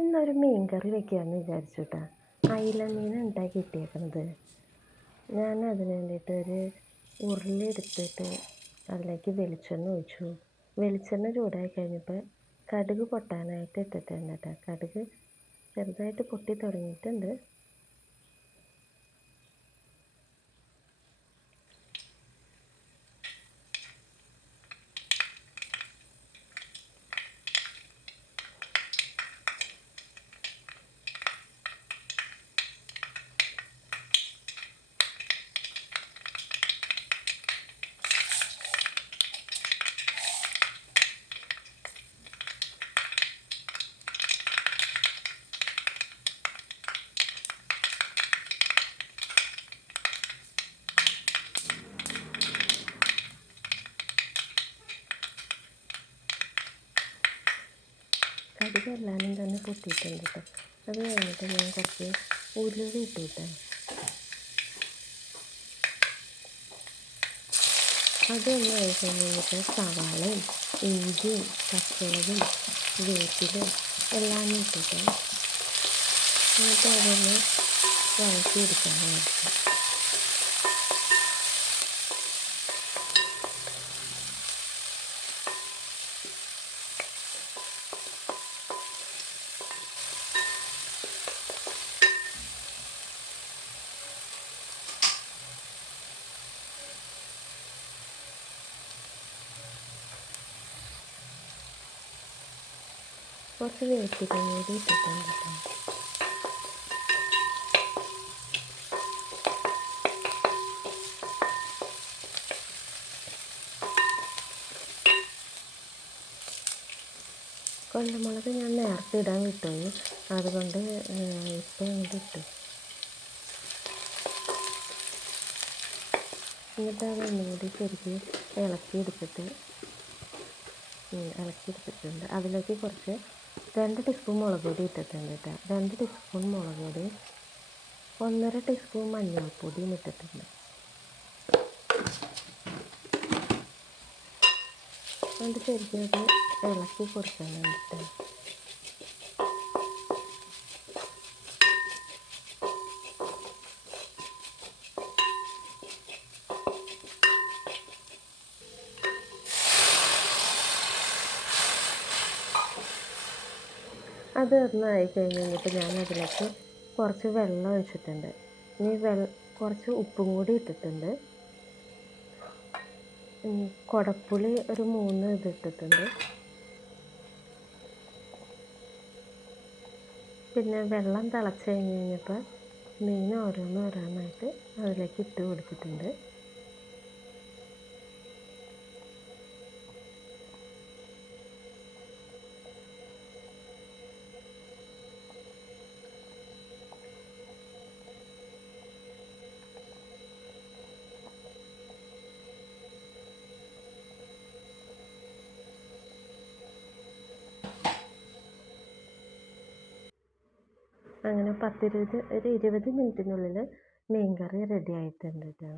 ഇന്നൊരു മീൻ കറി വെക്കാമെന്ന് വിചാരിച്ചു അയില മീനാണ് കിട്ടിയേക്കുന്നത് ഞാൻ അതിന് വേണ്ടിയിട്ട് ഒരു ഉരുളി എടുത്തിട്ട് അതിലേക്ക് വെളിച്ചെണ്ണ ഒഴിച്ചു. വെളിച്ചെണ്ണ ചൂടായി കഴിഞ്ഞപ്പോൾ കടുക് പൊട്ടാനായിട്ട് ഇട്ടിട്ടുണ്ട് കേട്ടോ കടുക് ചെറുതായിട്ട് പൊട്ടി തുടങ്ങിയിട്ടുണ്ട്. കടുക് എല്ലാവരും തന്നെ പൊട്ടിയിട്ടുണ്ട് കേട്ടോ അത് കഴിഞ്ഞിട്ട് ഞാൻ കുറച്ച് ഉലുവ ഇട്ടു കിട്ടാം അതൊന്ന് കഴിഞ്ഞിട്ട് സവാളയും ഇഞ്ചിയും പച്ചമുളകും വേപ്പിലും എല്ലാം ഇട്ടിട്ട് എന്നിട്ട് അതൊന്ന് വഴറ്റിയെടുക്കാനായിട്ട്. കുറച്ച് വേപ്പിലും കൂടി ഇട്ടിട്ടുണ്ട് കേട്ടോ കൊണ്ടമുളക് ഞാൻ നേരത്തെ ഇടാൻ കിട്ടും അതുകൊണ്ട് ഇപ്പം ഇങ്ങോട്ട് ഇട്ടു എന്നിട്ട് അത് ഒന്നുകൂടി ശരിക്ക് ഇളക്കിയെടുത്തിട്ട് ഇളക്കിയെടുത്തിട്ടുണ്ട്. അതിലേക്ക് കുറച്ച് രണ്ട് ടീസ്പൂൺ മുളക് പൊടി ഇട്ടിട്ടുണ്ട് കേട്ടോ രണ്ട് ടീസ്പൂൺ മുളക് പൊടി ഒന്നര ടീസ്പൂൺ മഞ്ഞൾപ്പൊടിയും ഇട്ടിട്ടുണ്ട്. എന്നിട്ട് ശരിക്കും ഇളക്കി കൊടുക്കാൻ വേണ്ടിയിട്ട് അത് ഒന്നായി കഴിഞ്ഞിട്ട് ഞാൻ അതിലേക്ക് കുറച്ച് വെള്ളം ഒഴിച്ചിട്ടുണ്ട്. ഇനി വെള്ള കുറച്ച് ഉപ്പും കൂടി ഇട്ടിട്ടുണ്ട്. കുടപ്പുളി ഒരു മൂന്ന് ഇത് ഇട്ടിട്ടുണ്ട്. പിന്നെ വെള്ളം തിളച്ച് കഴിഞ്ഞ് കഴിഞ്ഞപ്പോൾ മീൻ ഓരോന്ന് ഓരോന്നായിട്ട് അതിലേക്ക് ഇട്ട് കൊടുത്തിട്ടുണ്ട്. അങ്ങനെ പത്തിരുപത് ഒരു ഇരുപത് മിനിറ്റിനുള്ളിൽ മീൻ കറി റെഡി ആയിട്ടുണ്ട് കേട്ടോ